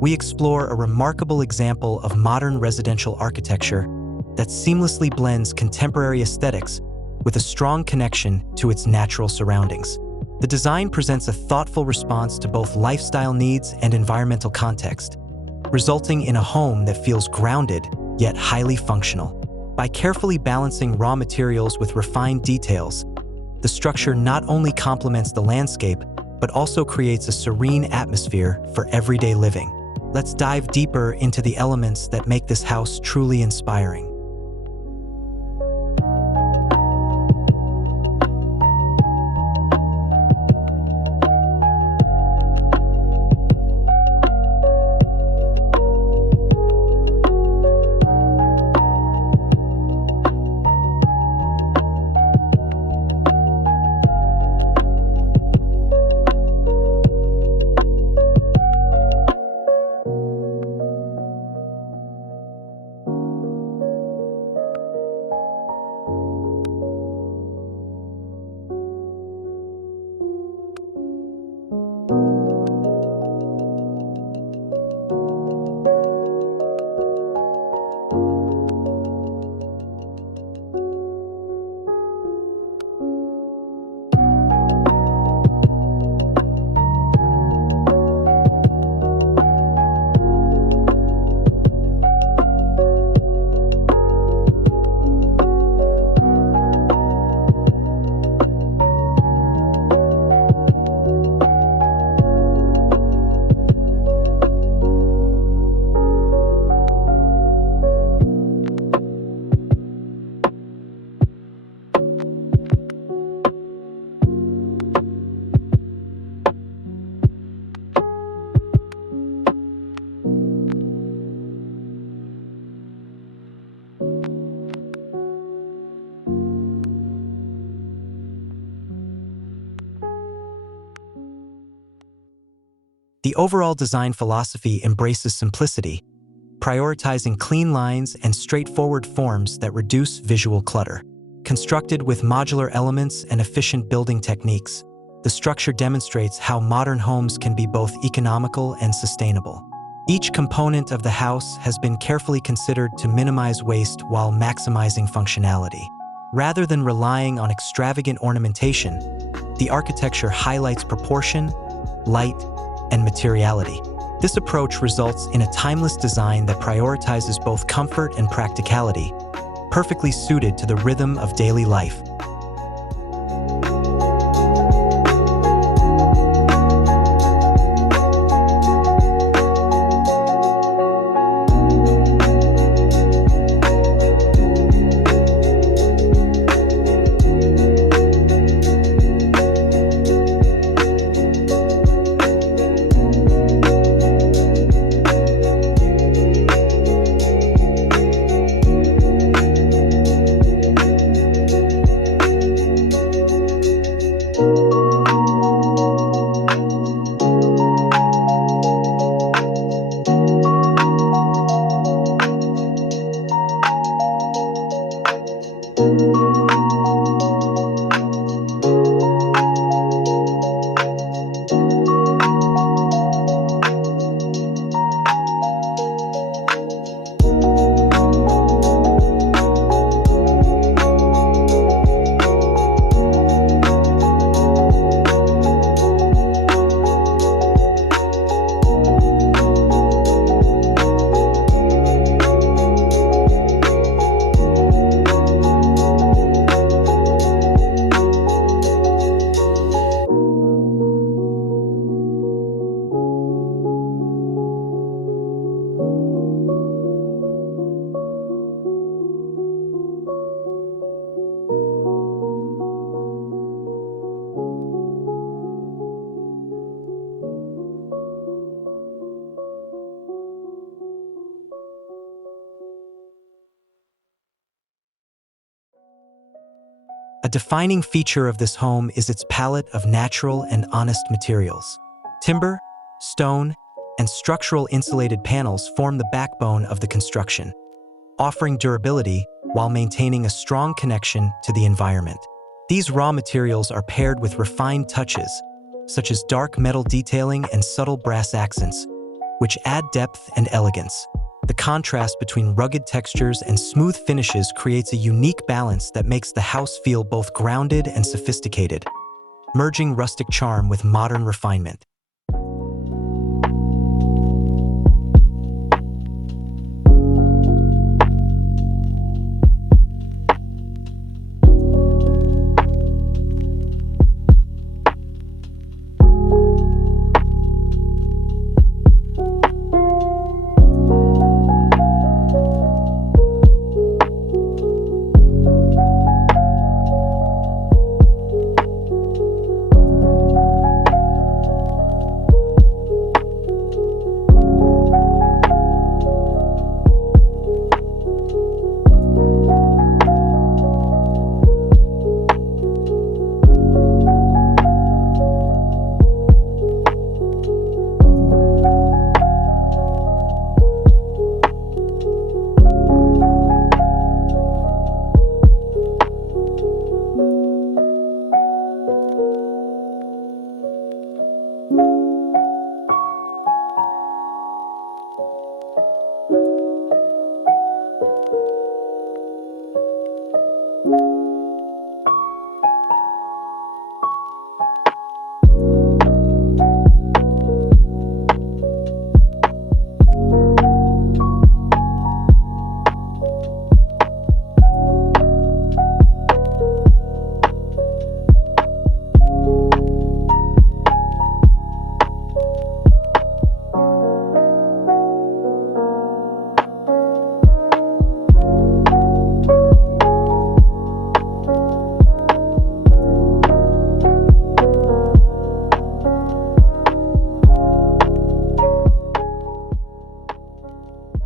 we explore a remarkable example of modern residential architecture that seamlessly blends contemporary aesthetics with a strong connection to its natural surroundings. The design presents a thoughtful response to both lifestyle needs and environmental context, resulting in a home that feels grounded yet highly functional. By carefully balancing raw materials with refined details, the structure not only complements the landscape, but also creates a serene atmosphere for everyday living. Let's dive deeper into the elements that make this house truly inspiring. The overall design philosophy embraces simplicity, prioritizing clean lines and straightforward forms that reduce visual clutter. Constructed with modular elements and efficient building techniques, the structure demonstrates how modern homes can be both economical and sustainable. Each component of the house has been carefully considered to minimize waste while maximizing functionality. Rather than relying on extravagant ornamentation, the architecture highlights proportion, light, and materiality. This approach results in a timeless design that prioritizes both comfort and practicality, perfectly suited to the rhythm of daily life. A defining feature of this home is its palette of natural and honest materials. Timber, stone, and structural insulated panels form the backbone of the construction, offering durability while maintaining a strong connection to the environment. These raw materials are paired with refined touches, such as dark metal detailing and subtle brass accents, which add depth and elegance. The contrast between rugged textures and smooth finishes creates a unique balance that makes the house feel both grounded and sophisticated, merging rustic charm with modern refinement.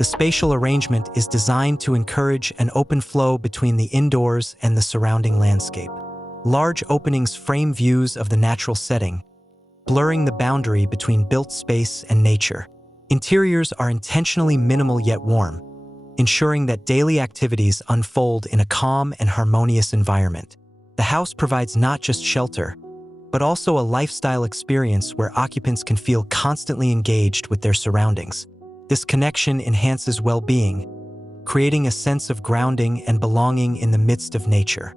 The spatial arrangement is designed to encourage an open flow between the indoors and the surrounding landscape. Large openings frame views of the natural setting, blurring the boundary between built space and nature. Interiors are intentionally minimal yet warm, ensuring that daily activities unfold in a calm and harmonious environment. The house provides not just shelter, but also a lifestyle experience where occupants can feel constantly engaged with their surroundings. This connection enhances well-being, creating a sense of grounding and belonging in the midst of nature.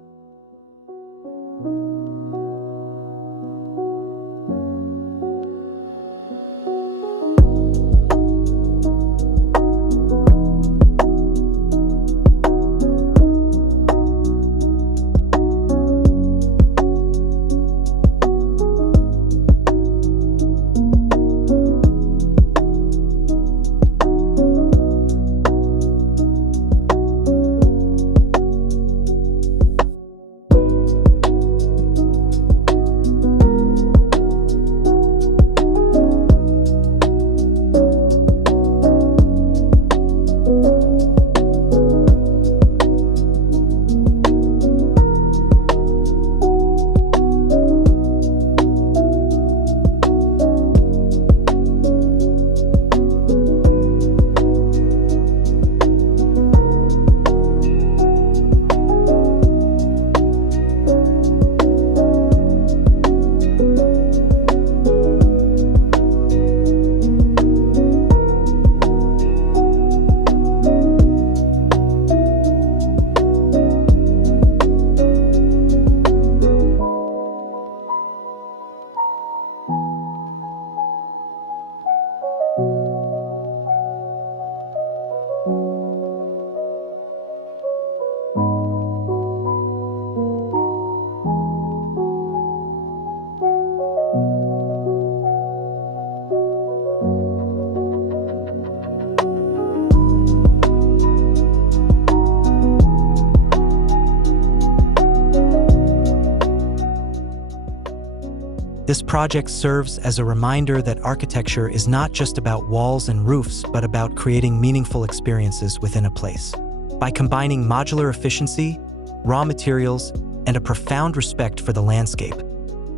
This project serves as a reminder that architecture is not just about walls and roofs, but about creating meaningful experiences within a place. By combining modular efficiency, raw materials, and a profound respect for the landscape,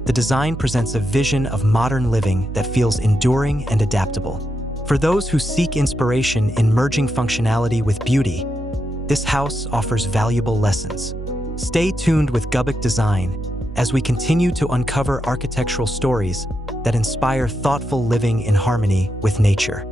the design presents a vision of modern living that feels enduring and adaptable. For those who seek inspiration in merging functionality with beauty, this house offers valuable lessons. Stay tuned with Gubuk Design as we continue to uncover architectural stories that inspire thoughtful living in harmony with nature.